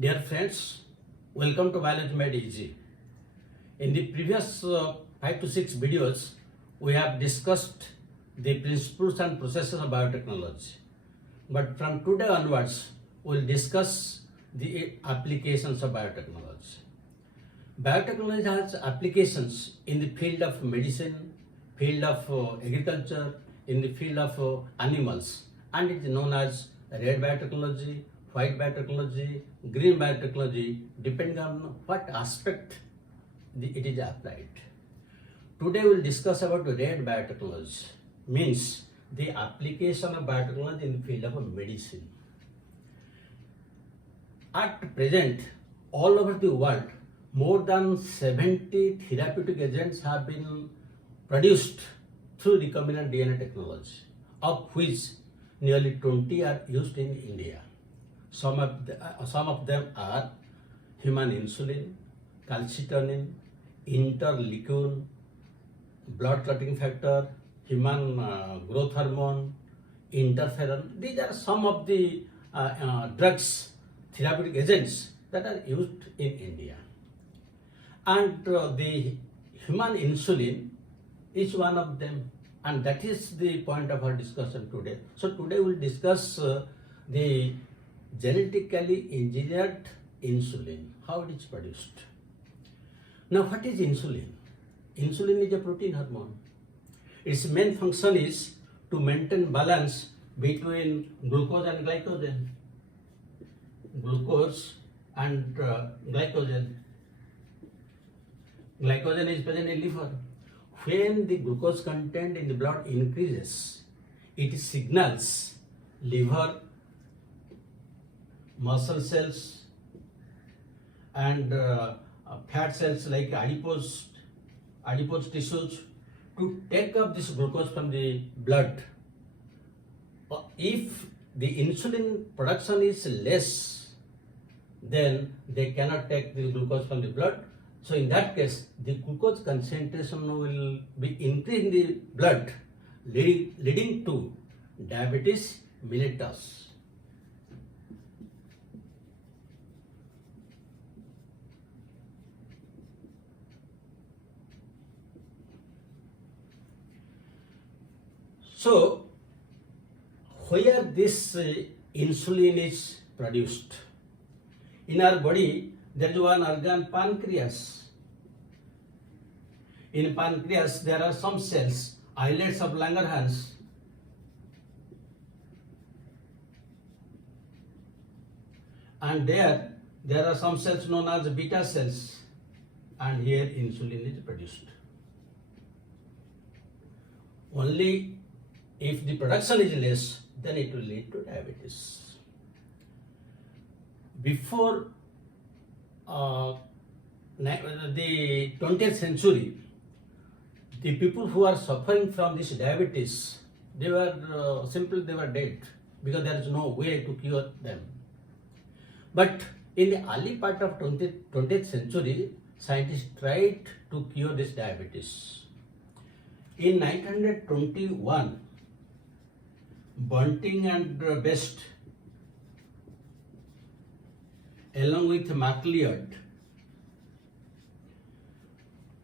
Dear friends, welcome to Biology Made Easy. In the previous 5 to 6 videos, we have discussed the principles and processes of biotechnology. But from today onwards, we will discuss the applications of biotechnology. Biotechnology has applications in the field of medicine, field of agriculture, in the field of animals, and it is known as red biotechnology, white biotechnology, green biotechnology, depending on what aspect it is applied. Today we will discuss about red biotechnology, means the application of biotechnology in the field of medicine. At present, all over the world, more than 70 therapeutic agents have been produced through recombinant DNA technology, of which nearly 20 are used in India. Some of them are human insulin, calcitonin, interleukin, blood clotting factor, human growth hormone, interferon. These are some of the drugs, therapeutic agents that are used in India. And the human insulin is one of them, and that is the point of our discussion today. So today we will discuss the genetically engineered insulin, how it is produced. Now, what is insulin? Insulin is a protein hormone. Its main function is to maintain balance between glucose and glycogen. Glucose and glycogen. Glycogen is present in liver. When the glucose content in the blood increases, it signals liver, muscle cells, and fat cells like adipose tissues to take up this glucose from the blood. If the insulin production is less, then they cannot take the glucose from the blood. So in that case, the glucose concentration will be increased in the blood, leading to diabetes mellitus. So, where this insulin is produced? In our body, there is one organ, pancreas. In pancreas, there are some cells, islets of Langerhans. And there are some cells known as beta cells. And here insulin is produced. Only if the production is less, then it will lead to diabetes. Before the 20th century, the people who are suffering from this diabetes, they were dead because there is no way to cure them. But in the early part of 20th century, scientists tried to cure this diabetes. In 1921, Bunting and Best, along with MacLeod,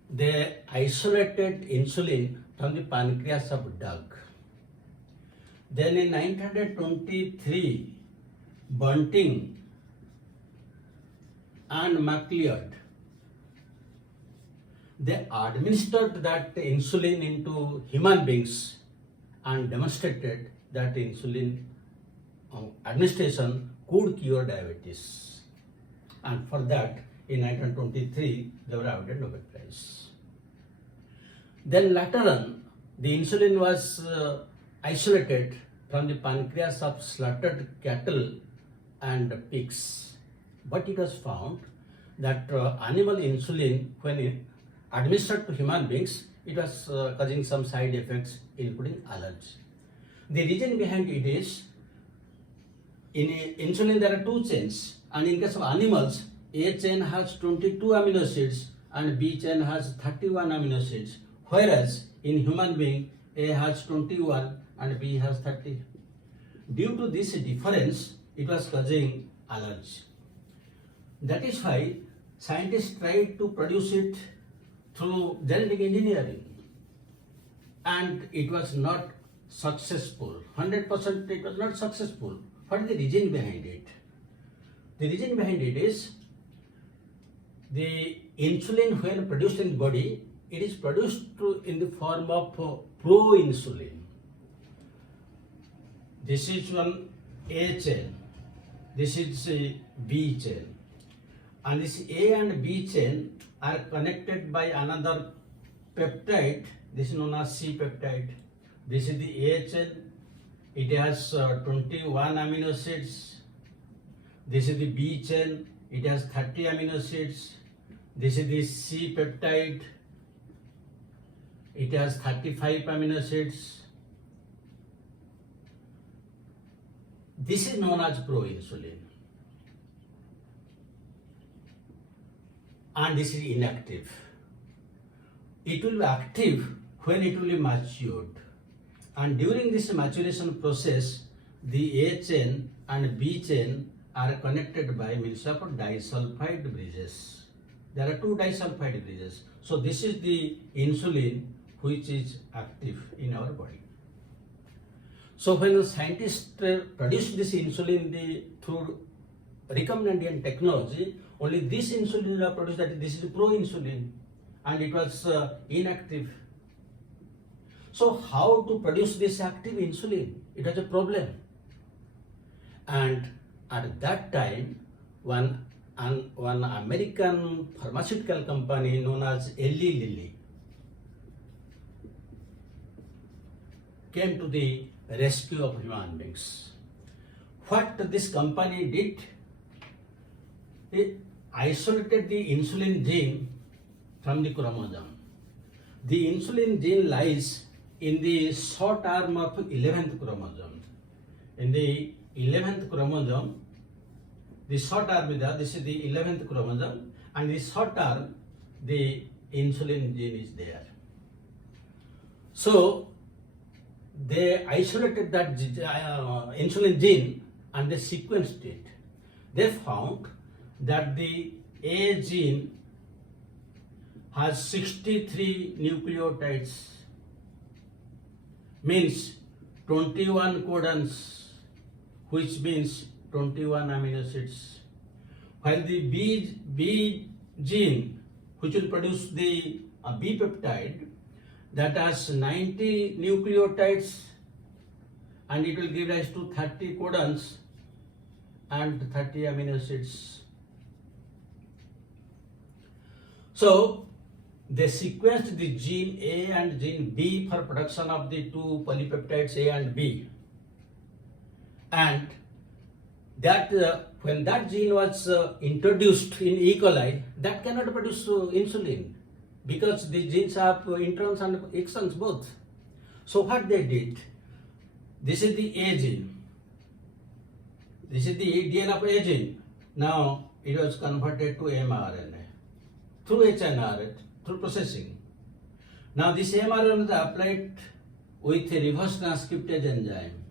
they isolated insulin from the pancreas of dog. Then in 1923, Bunting and MacLeod, they administered that insulin into human beings and demonstrated that insulin administration could cure diabetes. And for that, in 1923, they were awarded Nobel Prize. Then later on, the insulin was isolated from the pancreas of slaughtered cattle and pigs. But it was found that animal insulin, when administered to human beings, it was causing some side effects, including allergy. The reason behind it is, in insulin there are two chains, and in case of animals, A chain has 22 amino acids and B chain has 31 amino acids, whereas in human being, A has 21 and B has 30. Due to this difference, it was causing allergy. That is why scientists tried to produce it through genetic engineering, and it was not successful. 100% it was not successful. What is the reason behind it? The reason behind it is the insulin, when produced in the body, it is produced in the form of proinsulin. This is one A chain, this is a B chain, and this A and B chain are connected by another peptide. This is known as C-peptide. This is the A chain. It has 21 amino acids. This is the B chain. It has 30 amino acids. This is the C-peptide. It has 35 amino acids. This is known as proinsulin. And this is inactive. It will be active when it will be matured. And during this maturation process, the A chain and B chain are connected by means of disulfide bridges. There are two disulfide bridges. So this is the insulin which is active in our body. So when the scientists produced this insulin through recombinant technology, only this insulin is produced, that this is proinsulin, and it was inactive. So how to produce this active insulin? It was a problem. And at that time, one American pharmaceutical company known as Elli Lilly came to the rescue of human beings. What this company did, it isolated the insulin gene from the chromosome. The insulin gene lies in the short arm of 11th chromosome. In the 11th chromosome, the short arm is there, this is the 11th chromosome, and the short arm, the insulin gene is there. So they isolated that insulin gene and they sequenced it. They found that the A gene has 63 nucleotides, means 21 codons, which means 21 amino acids. While the B gene, which will produce the B peptide, that has 90 nucleotides, and it will give rise to 30 codons and 30 amino acids. So they sequenced the gene A and gene B for production of the two polypeptides A and B, and that when that gene was introduced in E. coli, that cannot produce insulin, because the genes have introns and exons both. So what they did, this is the A gene, this is the DNA of A gene. Now it was converted to mRNA through HNRA, through processing. Now this mRNA is applied with a reverse transcriptase enzyme.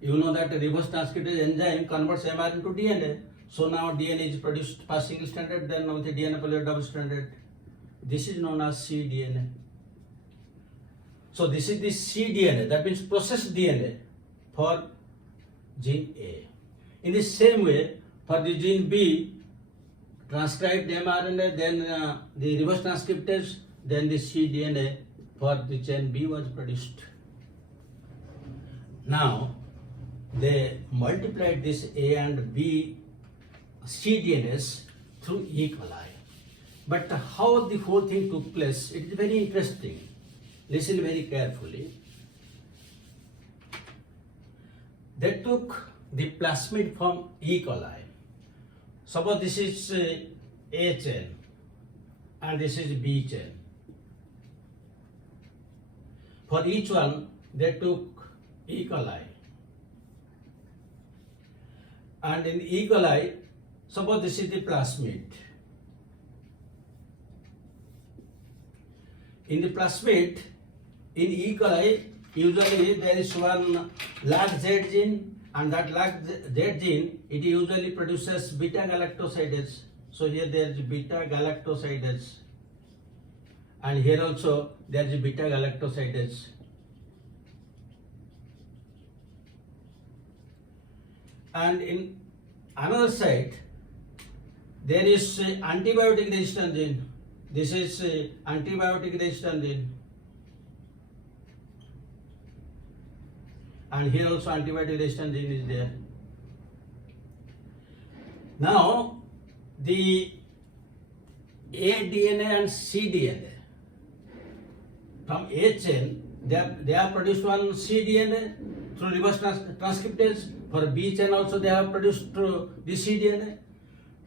You know that a reverse transcriptase enzyme converts mRNA into DNA. So now DNA is produced first single stranded, then with the DNA polymer double stranded. This is known as cDNA. So this is the cDNA, that means processed DNA for gene A. In the same way, for the gene B, transcribed mRNA, then the reverse transcriptase, then the cDNA for the chain B was produced. Now they multiplied this A and B cDNAs through E. coli. But how the whole thing took place, it is very interesting. Listen very carefully. They took the plasmid from E. coli. Suppose this is A chain and this is B chain. For each one, they took E. coli. And in E. coli, suppose this is the plasmid. In the plasmid, in E. coli, usually there is one large Z gene And that that gene, it usually produces beta galactosidase. So here there is beta galactosidase, and here also there is beta galactosidase. And in another side, there is antibiotic resistant gene. This is antibiotic resistant gene. And here also antibiotic resistant gene is there. Now, the A DNA and C DNA, from A chain, they have produced one C DNA through reverse transcriptase. For B chain also they have produced through the C DNA.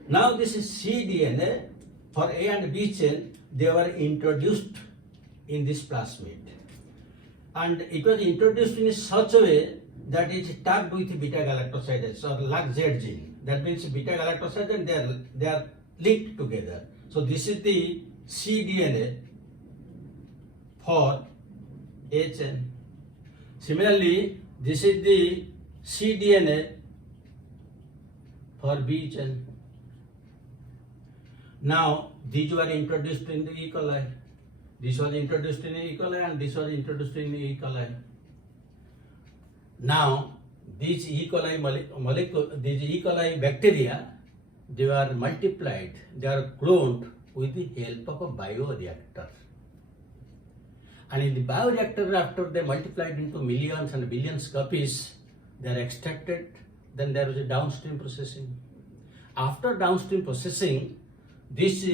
Now this is C DNA for A and B chain, they were introduced in this plasmid. And it was introduced in such a way that it is tagged with beta galactosidase or LAC-Z gene. That means beta galactosidase and they are linked together. So this is the cDNA for A chain. Similarly, this is the cDNA for B chain. Now, these were introduced in the E. coli. This was introduced in E. coli and this was introduced in E. coli. Now, these E. coli these E. coli bacteria, they were multiplied, they are cloned with the help of a bioreactor. And in the bioreactor, after they multiplied into millions and billions copies, they are extracted. Then there is a downstream processing. After downstream processing, these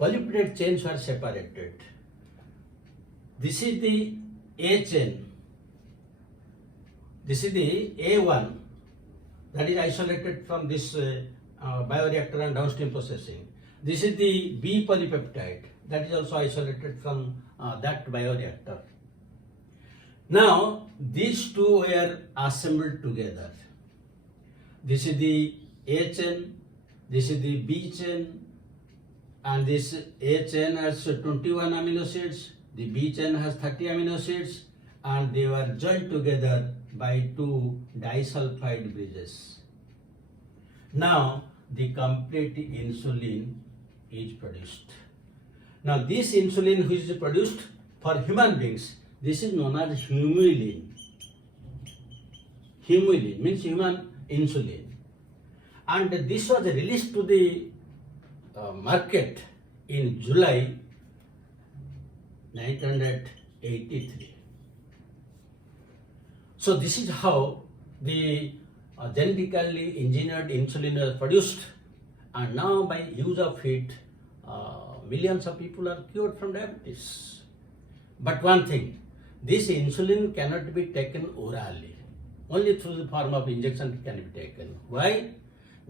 polypeptide chains are separated. This is the A chain. This is the A1 that is isolated from this bioreactor and downstream processing. This is the B polypeptide that is also isolated from that bioreactor. Now, these two were assembled together. This is the A chain, this is the B chain, and this A chain has 21 amino acids, the B chain has 30 amino acids, and they were joined together by two disulfide bridges. Now, the complete insulin is produced. Now, this insulin which is produced for human beings, this is known as humulin. Humulin means human insulin. And this was released to the market in July 1983. So this is how the genetically engineered insulin was produced, and now by use of it, millions of people are cured from diabetes. But one thing, this insulin cannot be taken orally. Only through the form of injection it can be taken. Why?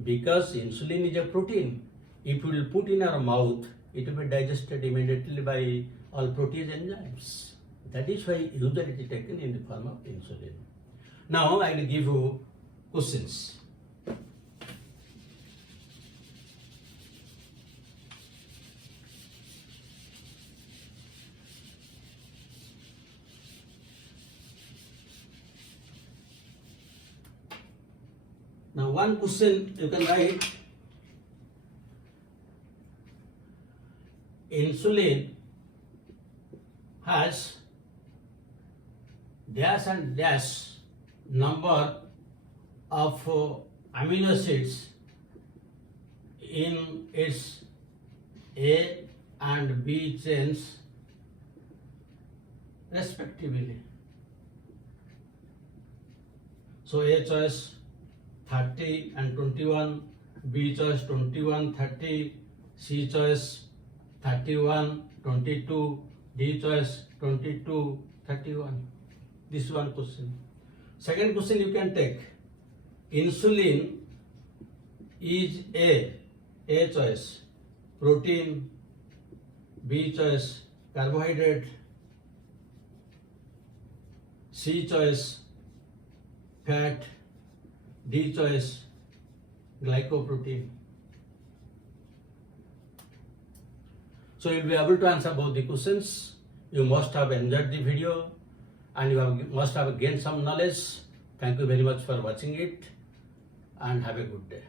Because insulin is a protein. If you will put in our mouth, it will be digested immediately by all protease enzymes. That is why usually it is taken in the form of insulin. Now I will give you questions. Now one question you can write: insulin has dash and dash number of amino acids in its A and B chains respectively. So A choice 30 and 21, B choice 21, 30, C choice 31, 22, D choice 22, 31. This is one question. Second question you can take. Insulin is A choice protein, B choice carbohydrate, C choice fat, D choice glycoprotein. So you will be able to answer both the questions. You must have enjoyed the video and you must have gained some knowledge. Thank you very much for watching it and have a good day.